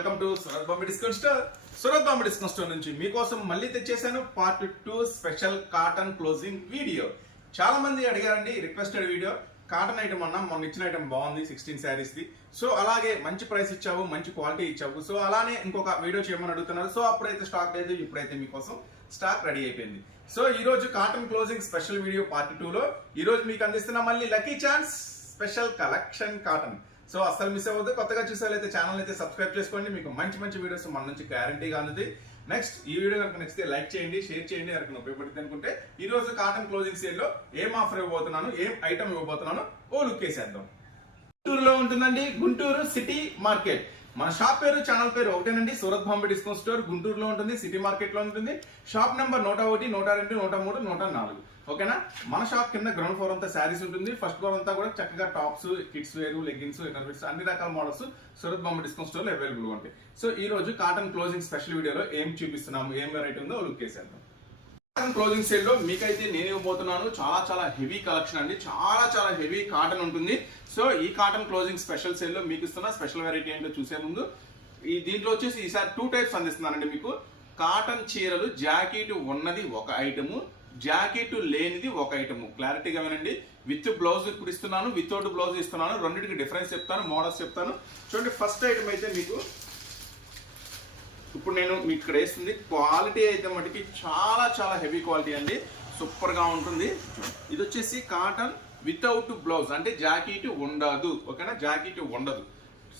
Welcome to Surat Bombay discount store. Surat Bombay discount store నుంచి మీకోసం మళ్ళీ తెచ్చేసాను part two special cotton closing video. చాలా మంది అడిగారండి రిక్వెస్టెడ్ వీడియో. కాటన్ ఐటమ్ అన్నా మొన్న ఇచ్చిన ఐటమ్ బాగుంది సిక్స్టీన్ శారీస్ది సో అలాగే మంచి ప్రైస్ ఇచ్చావు మంచి క్వాలిటీ ఇచ్చావు. సో అలానే ఇంకొక వీడియో చేయమని అడుగుతున్నారు. సో అప్పుడైతే స్టాక్ లేదు ఇప్పుడైతే మీకోసం స్టాక్ రెడీ అయిపోయింది. సో ఈరోజు cotton closing special video part two లో మీకు అందిస్తున్న మళ్ళీ lucky chance special collection cotton. So అస్సలు మిస్ అవ్వద్దు. కొత్తగా చూసేవాళ్ళైతే ఛానల్ అయితే సబ్స్క్రైబ్ చేసుకోండి. మీకు మంచి మంచి వీడియోస్ మన నుంచి గ్యారంటీగా అందుతుంది నెక్స్ట్ ఈ వీడియో కనుక నచ్చితే లైక్ చేయండి షేర్ చేయండి ఎవరికి ఉపయోగపడుతుంది అనుకుంటే ఈ రోజు కాటన్ క్లోజింగ్ సేల్లో ఏం ఆఫర్ ఇవ్వబోతున్నాను ఏం ఐటమ్ ఇవ్వబోతున్నాను ఓ లుక్ వేసేద్దాం. గుంటూరులో ఉంటుందండి గుంటూరు సిటీ మార్కెట్ మన షాప్ పేరు ఛానల్ పేరు ఒకటేనండి సూరత్ బాంబే డిస్కౌంట్ స్టోర్. గుంటూరులో ఉంటుంది సిటీ మార్కెట్లో ఉంటుంది. షాప్ నెంబర్ నూట ఒకటి నూట రెండు నూట మూడు నూట నాలుగు. ఓకేనా? మన షాప్ కింద గ్రౌండ్ ఫ్లోర్ అంతా శారీస్ ఉంటుంది. ఫస్ట్ ఫ్లోర్ అంతా కూడా చక్కగా tops kids wear leggings inner wears అన్ని రకాల models Surat Bombay discount store అవైలబుల్గా అవైలబుల్ ఉంటాయి. సో ఈ రోజు కాటన్ క్లోజింగ్ స్పెషల్ వీడియోలో ఏం చూపిస్తున్నాము ఏం వెరైటీ ఉందో లుక్ వేసేద్దాం కాటన్ క్లోజింగ్ సేల్లో మీకైతే నేను ఇవ్వబోతున్నాను. చాలా చాలా హెవీ కలెక్షన్ అండి. చాలా చాలా హెవీ కాటన్ ఉంటుంది. సో ఈ కాటన్ క్లోజింగ్ స్పెషల్ సేల్లో మీకు ఇస్తున్న స్పెషల్ వెరైటీ ఏంటో చూసే ముందు ఈ దీంట్లో వచ్చేసి ఈసారి టూ టైప్స్ అందిస్తున్నానండి మీకు. కాటన్ చీరలు జాకెట్ ఉన్నది ఒక ఐటము జాకెట్ లేనిది ఒక ఐటమ్. క్లారిటీగా వినండి. విత్ బ్లౌజ్ ఇప్పుడు ఇస్తున్నాను వితౌట్ బ్లౌజ్ ఇస్తున్నాను. రెండింటికి డిఫరెన్స్ చెప్తాను మోడల్స్ చెప్తాను. చూడండి ఫస్ట్ ఐటమ్ అయితే మీకు ఇప్పుడు నేను మీకు ఇక్కడ వేస్తుంది. క్వాలిటీ అయితే మటుకి చాలా చాలా హెవీ క్వాలిటీ అండి. సూపర్గా ఉంటుంది. ఇది వచ్చేసి కాటన్ వితౌట్ బ్లౌజ్. అంటే జాకెట్ ఉండదు. ఓకేనా? జాకెట్ ఉండదు.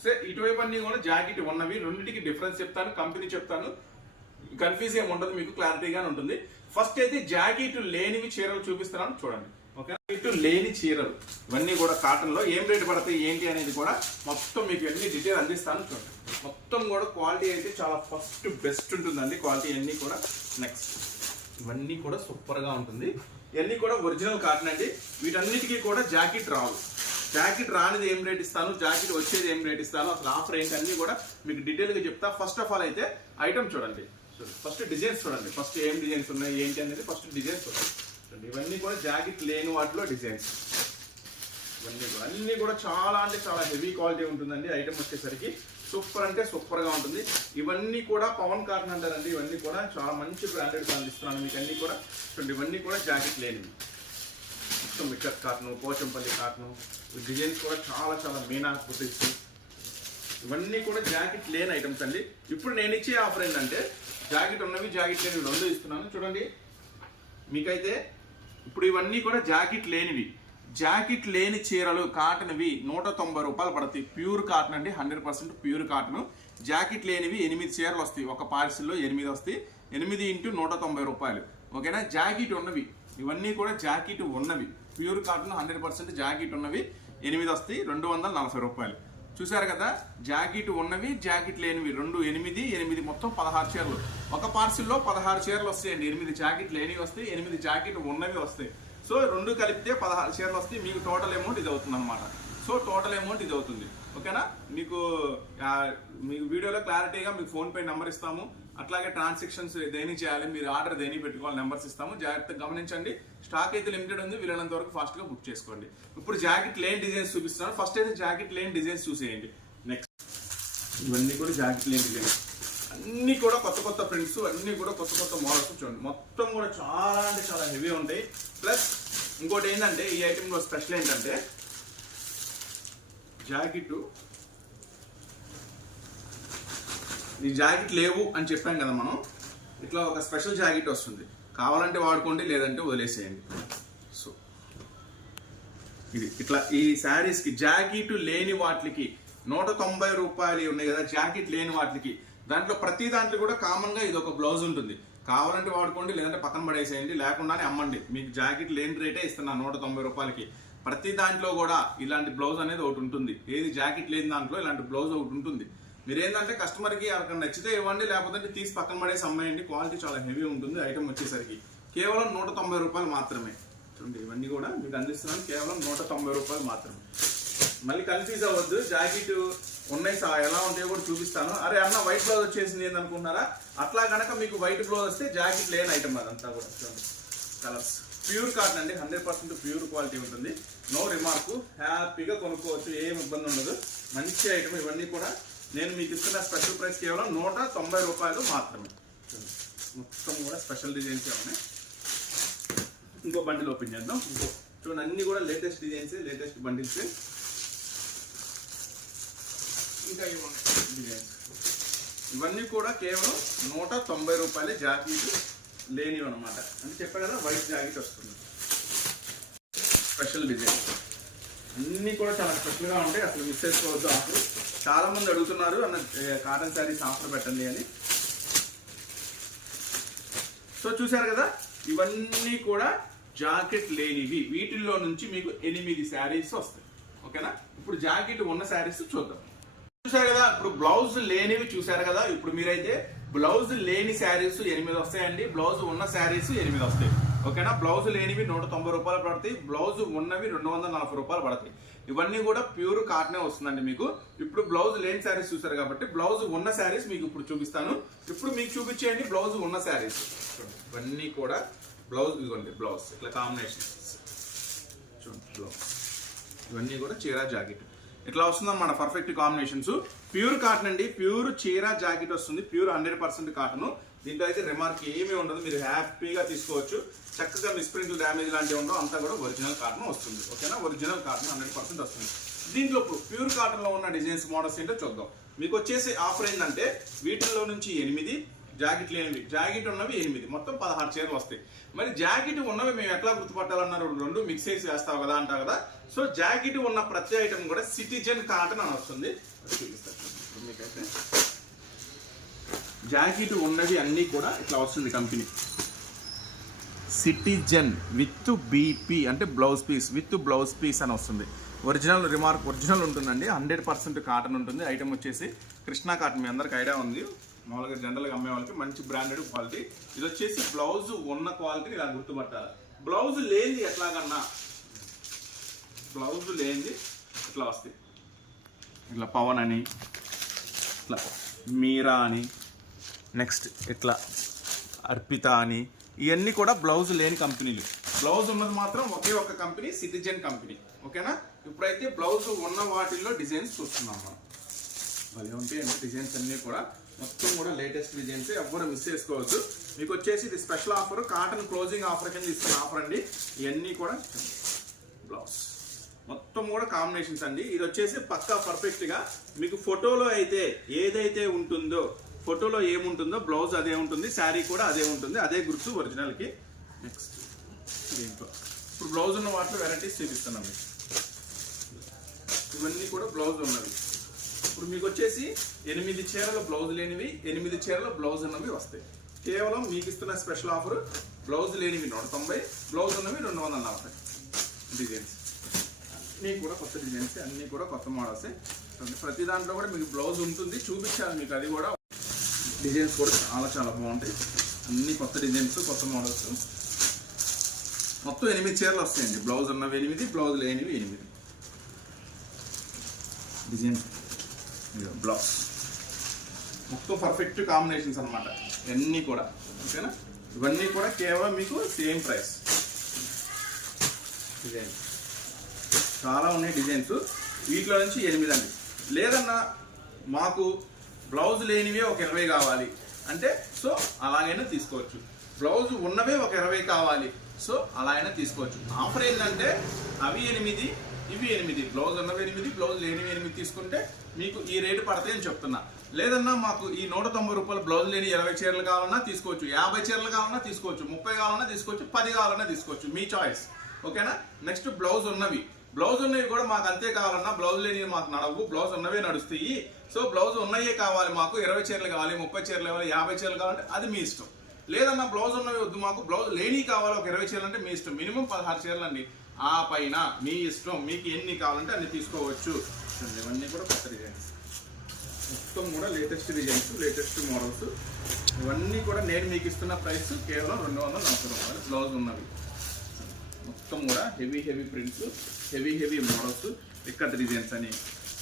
సరే ఇటువైపు అన్ని కూడా జాకెట్ ఉన్నవి. రెండింటికి డిఫరెన్స్ చెప్తాను కంపెనీ చెప్తాను. కన్ఫ్యూజ్ ఏమి ఉండదు మీకు క్లారిటీగానే ఉంటుంది. ఫస్ట్ అయితే జాకెట్ లేనివి చీరలు చూపిస్తున్నాను చూడండి. ఓకే జాకెట్ లేని చీరలు ఇవన్నీ కూడా కాటన్లో ఏం రేటు పడతాయి ఏంటి అనేది కూడా మొత్తం మీకు అన్ని డీటెయిల్ అందిస్తాను చూడండి. మొత్తం కూడా క్వాలిటీ అయితే చాలా ఫస్ట్ బెస్ట్ ఉంటుందండి క్వాలిటీ అన్ని కూడా నెక్స్ట్ ఇవన్నీ కూడా సూపర్గా ఉంటుంది. ఇవన్నీ కూడా ఒరిజినల్ కాటన్ అండి. వీటన్నిటికీ కూడా జాకెట్ రావు జాకెట్ రానిది ఏం రేట్ ఇస్తాను జాకెట్ వచ్చేది ఏం రేట్ ఇస్తాను అసలు ఆఫర్ ఏంటి అన్ని కూడా మీకు డీటెయిల్గా చెప్తా. ఫస్ట్ ఆఫ్ ఆల్ అయితే ఐటమ్ చూడండి. ఫస్ట్ డిజైన్స్ చూడండి. ఫస్ట్ ఏం డిజైన్స్ ఉన్నాయి ఏంటి అనేది ఫస్ట్ డిజైన్స్ చూడండి. ఇవన్నీ కూడా జాకెట్ లేని వాటిలో డిజైన్స్ ఇవన్నీ కూడా అన్నీ కూడా చాలా అంటే చాలా హెవీ క్వాలిటీ ఉంటుందండి ఐటమ్ వచ్చేసరికి. సూపర్ అంటే సూపర్గా ఉంటుంది. ఇవన్నీ కూడా పవన్ కాటన్ అంటారండి. ఇవన్నీ కూడా చాలా మంచి బ్రాండెడ్ అందిస్తున్నాను మీకు అన్నీ కూడా. చూడండి ఇవన్నీ కూడా జాకెట్ లేనివి. మొత్తం mixer cotton Pochampally cotton designs కూడా చాలా చాలా మీనా బుటిక్స్ ఇవన్నీ కూడా జాకెట్ లేని ఐటమ్స్ అండి. ఇప్పుడు నేను ఇచ్చే ఆఫర్ ఏంటంటే జాకెట్ ఉన్నవి జాకెట్ లేనివి రెండు ఇస్తున్నాను. చూడండి. మీకైతే ఇప్పుడు ఇవన్నీ కూడా జాకెట్ లేనివి. జాకెట్ లేని చీరలు కాటన్వి నూట తొంభై రూపాయలు పడతాయి. ప్యూర్ కాటన్ అండి hundred percent pure cotton jacket లేనివి ఎనిమిది చీరలు వస్తాయి. ఒక పార్సిల్లో ఎనిమిది వస్తాయి. ఎనిమిది ఇంటూ నూట తొంభై రూపాయలు. ఓకేనా? జాకెట్ ఉన్నవి. ఇవన్నీ కూడా జాకెట్ ఉన్నవి. Pure cotton hundred percent jacket ఉన్నవి. ఎనిమిది వస్తాయి. రెండు వందల నలభై రూపాయలు. చూసారు కదా? జాకెట్ ఉన్నవి జాకెట్ లేనివి రెండు ఎనిమిది ఎనిమిది మొత్తం పదహారు చీరలు. ఒక పార్సిల్లో పదహారు చీరలు వస్తాయండి. ఎనిమిది జాకెట్ లేనివి వస్తాయి ఎనిమిది జాకెట్ ఉన్నవి వస్తాయి. సో రెండు కలిపితే పదహారు చీరలు వస్తాయి. మీకు టోటల్ అమౌంట్ ఇది అవుతుంది అనమాట సో టోటల్ అమౌంట్ ఇది అవుతుంది. ఓకేనా? మీకు మీ మీకు వీడియోలో క్లారిటీగా మీకు ఫోన్పే నెంబర్ ఇస్తాము. అట్లాగే ట్రాన్సాక్షన్స్ దేని చేయాలి మీరు ఆర్డర్ దేని పెట్టుకోవాలి నెంబర్స్ ఇస్తాము. జాగ్రత్తగా గమనించండి. స్టాక్ అయితే లిమిటెడ్ ఉంది వీలైనంత వరకు ఫాస్ట్గా బుక్ చేసుకోండి. ఇప్పుడు జాకెట్ లేని డిజైన్స్ చూపిస్తున్నాను. ఫస్ట్ అయితే జాకెట్ లేని డిజైన్స్ చూసేయండి. నెక్స్ట్ ఇవన్నీ కూడా జాకెట్ లేని డిజైన్స్. అన్నీ కూడా కొత్త కొత్త ప్రింట్స్ అన్నీ కూడా కొత్త కొత్త మోడల్స్ చూడండి. మొత్తం కూడా చాలా అంటే చాలా హెవీ ఉంటాయి. ప్లస్ ఇంకోటి ఏంటంటే ఈ ఐటెంలో స్పెషల్ ఏంటంటే జాకెట్ ఈ జాకెట్ లేవు అని చెప్పాం కదా మనం. ఇట్లా ఒక స్పెషల్ జాకెట్ వస్తుంది. కావాలంటే వాడుకోండి లేదంటే వదిలేసేయండి. సో ఇది ఇట్లా ఈ శారీస్కి జాకెట్ లేని వాటికి నూట తొంభై రూపాయలు ఉన్నాయి కదా జాకెట్ లేని వాటికి. దాంట్లో ప్రతి దాంట్లో కూడా కామన్గా ఇది ఒక బ్లౌజ్ ఉంటుంది. కావాలంటే వాడుకోండి లేదంటే పక్కన పడేసేయండి లేకుండానే అమ్మండి. మీకు జాకెట్ లేని రేటే ఇస్తున్నాను నూట తొంభై రూపాయలకి. ప్రతి దాంట్లో కూడా ఇలాంటి బ్లౌజ్ అనేది ఒకటి ఉంటుంది. ఏది జాకెట్ లేని దాంట్లో ఇలాంటి బ్లౌజ్ ఒకటి ఉంటుంది. మీరు ఏంటంటే కస్టమర్ ఎవరికైనా నచ్చితే ఇవ్వండి లేకపోతే తీసి పక్కన పడేసి అమ్మాయండి. క్వాలిటీ చాలా హెవీ ఉంటుంది ఐటమ్ వచ్చేసరికి. కేవలం నూట తొంభై రూపాయలు మాత్రమే. చూడండి ఇవన్నీ కూడా మీకు అందిస్తున్నాను. కేవలం నూట తొంభై రూపాయలు మాత్రమే. మళ్ళీ కన్ఫ్యూజ్ అవ్వద్దు. జాకెట్ ఉన్నాయి సా ఎలా ఉంటాయో కూడా చూపిస్తాను. అరే అన్న వైట్ బ్లౌజ్ వచ్చేసింది ఏంది అట్లా కనుక మీకు వైట్ బ్లౌజ్ వస్తే జాకెట్ లేని ఐటమ్ అదంతా కూడా. చూడండి కలర్స్ ప్యూర్ కాటన్ అండి హండ్రెడ్ పర్సెంట్ ప్యూర్ క్వాలిటీ ఉంటుంది. నో రిమార్క్ హ్యాపీగా కొనుక్కోవచ్చు ఏం ఇబ్బంది ఉండదు. మంచి ఐటమ్ ఇవన్నీ కూడా నేను మీకు ఇస్తున్న స్పెషల్ ప్రైస్ కేవలం నూట తొంభై రూపాయలు మాత్రమే. మొత్తం కూడా స్పెషల్ డిజైన్స్ ఉన్నాయి. ఇంకో బండిల్ ఓపెన్ చేద్దాం. చూడండి అన్ని కూడా లేటెస్ట్ డిజైన్స్ లేటెస్ట్ బండిల్స్. ఇంకా డిజైన్స్. ఇవన్నీ కూడా కేవలం నూట తొంభై రూపాయలే జాకెట్ లేనివి అనమాట అంటే చెప్పా కదా వైట్ జాకెట్ వస్తుంది. స్పెషల్ డిజైన్ అన్నీ కూడా చాలా స్పెషల్గా ఉంటాయి. అసలు మిస్ చేసుకోవద్దు ఆఫర్ చాలా మంది అడుగుతున్నారు అన్న కాటన్ శారీస్ ఆఫర్ పెట్టండి అని. సో చూశారు కదా ఇవన్నీ కూడా జాకెట్ లేనివి. వీటిల్లో నుంచి మీకు ఎనిమిది శారీస్ వస్తాయి. ఓకేనా? ఇప్పుడు జాకెట్ ఉన్న శారీస్ చూద్దాం. చూసారు కదా ఇప్పుడు బ్లౌజ్ లేనివి చూసారు కదా ఇప్పుడు మీరైతే బ్లౌజ్ లేని శారీస్ ఎనిమిది వస్తాయండి. బ్లౌజ్ ఉన్న శారీస్ ఎనిమిది వస్తాయి. ఓకేనా? బ్లౌజ్ లేనివి నూట తొంభై రూపాయలు పడతాయి. బ్లౌజ్ ఉన్నవి రెండు వందల నలభై రూపాయలు పడతాయి. ఇవన్నీ కూడా ప్యూర్ కాటనే వస్తుందండి మీకు. ఇప్పుడు బ్లౌజ్ లేని శారీస్ చూసారు కాబట్టి బ్లౌజ్ ఉన్న శారీస్ మీకు ఇప్పుడు చూపిస్తాను. ఇప్పుడు మీకు చూపించేయండి బ్లౌజ్ ఉన్న శారీస్. ఇవన్నీ కూడా బ్లౌజ్ ఇదిగోండి బ్లౌజ్. ఇట్లా కాంబినేషన్స్ చూడండి బ్లౌజ్. ఇవన్నీ కూడా చీర జాకెట్. ఇట్లా వస్తుందన్నమాట పర్ఫెక్ట్ కాంబినేషన్స్ ప్యూర్ కాటన్ అండి. ప్యూర్ చీర జాకెట్ వస్తుంది. Pure hundred percent cotton. దీంట్లో అయితే రిమార్క్ ఏమీ ఉండదు. మీరు హ్యాపీగా తీసుకోవచ్చు. చక్కగా మిస్ప్రింట్ డ్యామేజ్ లాంటివి ఉండవు. అంతా కూడా ఒరిజినల్ కాటన్ వస్తుంది. ఓకేనా ఒరిజినల్ కాటన్ హండ్రెడ్ పర్సెంట్ వస్తుంది. దీంట్లో ప్యూర్ కాటన్లో ఉన్న డిజైన్స్ మోడల్స్ ఏంటో చూద్దాం. మీకు వచ్చేసి ఆఫర్ ఏంటంటే వీటిల్లో నుంచి ఎనిమిది జాకెట్ లేనివి జాకెట్ ఉన్నవి ఎనిమిది. మొత్తం పదహారు చీరలు వస్తాయి. మరి జాకెట్ ఉన్నవి మేము ఎట్లా గుర్తుపట్టాలన్నారు? రెండు మిక్స్ చేసి వేస్తావు కదా అంటావు కదా. సో జాకెట్ ఉన్న ప్రతి ఐటమ్ కూడా సిటిజన్ కాటన్ అని వస్తుంది. చూపిస్తాను ఇప్పుడు జాకెట్ ఉన్నవి అన్నీ కూడా ఇట్లా వస్తుంది కంపెనీ. సిటిజన్ విత్ బీపీ అంటే blouse piece with blouse piece అని వస్తుంది. ఒరిజినల్ రిమార్క్ ఒరిజినల్ ఉంటుందండి. హండ్రెడ్ పర్సెంట్ కాటన్ ఉంటుంది. ఐటమ్ వచ్చేసి కృష్ణా కాటన్. మీ అందరికి ఐడియా ఉంది. మామూలుగా జనరల్గా అమ్మే వాళ్ళకి మంచి బ్రాండెడ్ క్వాలిటీ. ఇది వచ్చేసి బ్లౌజ్ ఉన్న క్వాలిటీ ఇలా గుర్తుపట్టాలి. బ్లౌజ్ లేనిది ఎట్లాగన్నా బ్లౌజ్ లేనిది ఇట్లా వస్తాయి? ఇట్లా పవన్ అని ఇట్లా మీరా అని నెక్స్ట్ ఇట్లా అర్పిత అని ఇవన్నీ కూడా బ్లౌజ్ లేని కంపెనీలు. బ్లౌజ్ ఉన్నది మాత్రం ఒకే ఒక కంపెనీ సిటిజన్ కంపెనీ. ఓకేనా? ఇప్పుడైతే బ్లౌజ్ ఉన్న వాటిల్లో డిజైన్స్ చూస్తున్నాం మనం. భలే ఉంటాయండి డిజైన్స్ అన్నీ కూడా. మొత్తం కూడా లేటెస్ట్ డిజైన్స్ ఎవ్వరు మిస్ చేసుకోవచ్చు మీకు వచ్చేసి ఇది special offer cotton closing offer కింద ఇస్తున్న ఆఫర్ అండి. ఇవన్నీ కూడా బ్లౌజ్. మొత్తం కూడా కాంబినేషన్స్ అండి. ఇది వచ్చేసి పక్కా పర్ఫెక్ట్గా మీకు ఫోటోలో అయితే ఏదైతే ఉంటుందో ఫోటోలో ఏముంటుందో బ్లౌజ్ అదే ఉంటుంది శారీ కూడా అదే ఉంటుంది అదే గుర్తు ఒరిజినల్కి నెక్స్ట్ దీంట్లో ఇప్పుడు బ్లౌజ్ ఉన్న వాటిలో వెరైటీస్ చూపిస్తున్నాం మీకు. ఇవన్నీ కూడా బ్లౌజ్ ఉన్నవి. ఇప్పుడు మీకు వచ్చేసి ఎనిమిది చీరలు బ్లౌజ్ లేనివి ఎనిమిది చీరలు బ్లౌజ్ ఉన్నవి వస్తాయి. కేవలం మీకు ఇస్తున్న స్పెషల్ ఆఫర్ బ్లౌజ్ లేనివి నూట తొంభై బ్లౌజ్ ఉన్నవి రెండు వందల నలభై. డిజైన్స్ అన్నీ కూడా కొత్త డిజైన్స్ అన్నీ కూడా కొత్త మోడల్స్. ప్రతి దాంట్లో కూడా మీకు బ్లౌజ్ ఉంటుంది చూపించాలి మీకు. అది కూడా డిజైన్స్ కూడా చాలా చాలా బాగుంటాయి. అన్ని కొత్త డిజైన్స్ కొత్త మోడల్స్. మొత్తం ఎనిమిది చీరలు వస్తాయండి. బ్లౌజ్ ఉన్నవి ఎనిమిది బ్లౌజ్ లేనివి ఎనిమిది. డిజైన్ బ్లౌజ్ మొత్తం పర్ఫెక్ట్ కాంబినేషన్స్ అన్నమాట. ఇవన్నీ కూడా. ఓకేనా? ఇవన్నీ కూడా కేవలం మీకు సేమ్ ప్రైస్ డిజైన్ చాలా ఉన్నాయి డిజైన్స్. వీటిలో నుంచి ఎనిమిది అండి లేదన్నా మాకు బ్లౌజ్ లేనివే ఒక ఇరవై కావాలి. అంటే సో అలాగైనా తీసుకోవచ్చు. బ్లౌజ్ ఉన్నవే ఒక ఇరవై కావాలి. సో అలా అయినా తీసుకోవచ్చు. ఆఫర్ ఏంటంటే అవి ఎనిమిది ఇవి ఎనిమిది. బ్లౌజ్ ఉన్నవి ఎనిమిది బ్లౌజ్ లేనివి ఎనిమిది తీసుకుంటే మీకు ఈ రేటు పడతాయి అని చెప్తున్నా. లేదన్నా మాకు ఈ నూట తొంభై రూపాయలు బ్లౌజ్ లేని ఇరవై చీరలు కావాలన్నా తీసుకోవచ్చు. యాభై చీరలు కావాలన్నా తీసుకోవచ్చు. ముప్పై కావాలన్నా తీసుకోవచ్చు. పది కావాలన్నా తీసుకోవచ్చు. మీ చాయిస్. ఓకేనా? నెక్స్ట్ బ్లౌజ్ ఉన్నవి. బ్లౌజ్ ఉన్నవి కూడా మాకు అంతే కావాలన్నా బ్లౌజ్ లేనివి మాకు నడవు. బ్లౌజ్ ఉన్నవే నడుస్తాయి. సో బ్లౌజ్ ఉన్నవే కావాలి మాకు. ఇరవై చీరలు కావాలి ముప్పై చీరలు కావాలి యాభై చీరలు కావాలంటే అది మీ ఇష్టం. లేదన్నా బ్లౌజ్ ఉన్నవి వద్దు మాకు. బ్లౌజ్ లేని కావాలి ఒక ఇరవై చీరలు అంటే మీ ఇష్టం. మినిమం పదహారు చీరలు అండి ఆ పైన మీ ఇష్టం. మీకు ఎన్ని కావాలంటే అన్ని తీసుకోవచ్చు. ఇవన్నీ కూడా కొత్త డిజైన్స్. మొత్తం కూడా లేటెస్ట్ డిజైన్స్ లేటెస్ట్ మోడల్స్. ఇవన్నీ కూడా నేను మీకు ఇస్తున్న ప్రైస్ కేవలం రెండు వందల నలభై రూపాయలు. బ్లౌజ్ ఉన్నవి. మొత్తం కూడా heavy heavy prints heavy heavy models ikat designs అని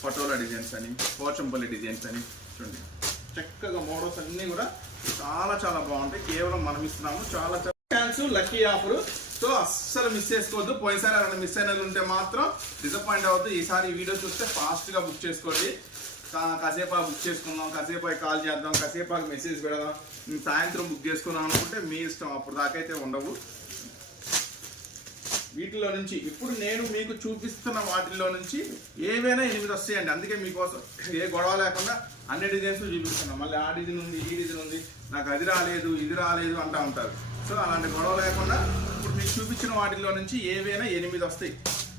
పటోలా డిజైన్స్ అని పోచంపల్లి డిజైన్స్ అని చూడండి. చక్కగా మోడల్స్ అన్నీ కూడా చాలా చాలా బాగుంటాయి. కేవలం మనం ఇస్తున్నాము. చాలా ఛాన్స్ లక్కీ ఆఫర్ సో అస్సలు మిస్ చేసుకోవద్దు. పోయినసారి ఎవరైనా మిస్ అయినది ఉంటే మాత్రం డిసప్పాయింట్ అవ్వద్దు. ఈసారి వీడియో చూస్తే ఫాస్ట్గా బుక్ చేసుకోండి. కా- కాసేపు బుక్ చేసుకుందాం. కాసేపు కాల్ చేద్దాం. కాసేపు మెసేజ్ పెడదాం. సాయంత్రం బుక్ చేసుకుందాం అనుకుంటే మీ ఇష్టం. అప్పుడు దాకైతే ఉండవు. వీటిలో నుంచి ఇప్పుడు నేను మీకు చూపిస్తున్న వాటిల్లో నుంచి ఏవైనా ఎనిమిది వస్తాయండి. అందుకే మీకోసం ఏ గొడవ లేకుండా అన్ని డిజైన్స్ చూపిస్తున్నాం. మళ్ళీ ఆ డిజైన్ ఉంది ఈ డిజైన్ ఉంది నాకు అది రాలేదు ఇది రాలేదు అంటా ఉంటారు. సో అలాంటి గొడవ లేకుండా ఇప్పుడు మీకు చూపించిన వాటిల్లో నుంచి ఏవైనా ఎనిమిది వస్తాయి.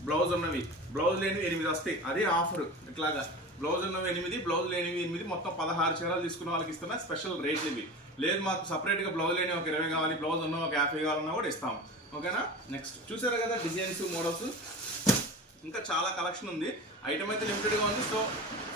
బ్లౌజ్ ఉన్నవి బ్లౌజ్ లేనివి ఎనిమిది వస్తాయి. అదే ఆఫర్ ఇట్లాగా. బ్లౌజ్ ఉన్నవి ఎనిమిది బ్లౌజ్ లేనివి ఎనిమిది మొత్తం పదహారు చీరలు తీసుకున్న వాళ్ళకి ఇస్తున్న స్పెషల్ రేట్లు ఇవి. లేదు మాకు సపరేట్గా బ్లౌజ్ లేని ఒక ఇరవై కావాలి బ్లౌజ్ ఉన్న ఒక యాభై కావాలన్నా కూడా ఇస్తాము. ఓకేనా? నెక్స్ట్ చూసారు కదా డిజైన్స్ మోడల్స్? ఇంకా చాలా కలెక్షన్ ఉంది. ఐటమ్ అయితే లిమిటెడ్గా ఉంది సో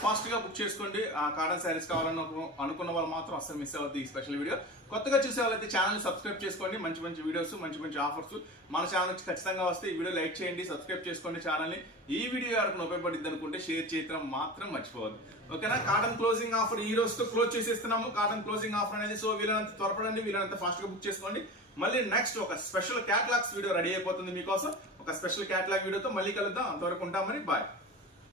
ఫాస్ట్గా బుక్ చేసుకోండి. ఆ కాటన్ శారీస్ కావాలని అనుకున్న వాళ్ళు మాత్రం అసలు మిస్ అవ్వద్దు ఈ స్పెషల్ వీడియో కొత్తగా చూసే వాళ్ళైతే ఛానల్ సబ్స్క్రైబ్ చేసుకోండి. మంచి మంచి వీడియోస్ మంచి మంచి ఆఫర్స్ మన ఛానల్ నుంచి ఖచ్చితంగా వస్తే ఈ వీడియో లైక్ చేయండి సబ్స్క్రైబ్ చేసుకోండి ఛానల్ని ఈ వీడియో ఎవరికి ఉపయోగపడింది అనుకుంటే షేర్ చేయడం మాత్రం మర్చిపోవద్దు. ఓకేనా? కాటన్ క్లోజింగ్ ఆఫర్ ఈ రోజుతో క్లోజ్ చేసేస్తున్నాము. కాటన్ క్లోజింగ్ ఆఫర్ అనేది సో వీలైనంత త్వరపడండి వీలైనంత ఫాస్ట్గా బుక్ చేసుకోండి. మళ్ళీ నెక్స్ట్ ఒక స్పెషల్ క్యాటలాగ్స్ వీడియో రెడీ అయిపోతుంది మీకోసం. ఒక స్పెషల్ క్యాటలాగ్ వీడియోతో మళ్ళీ కలుద్దాం. అంతవరకు ఉంటామని బాయ్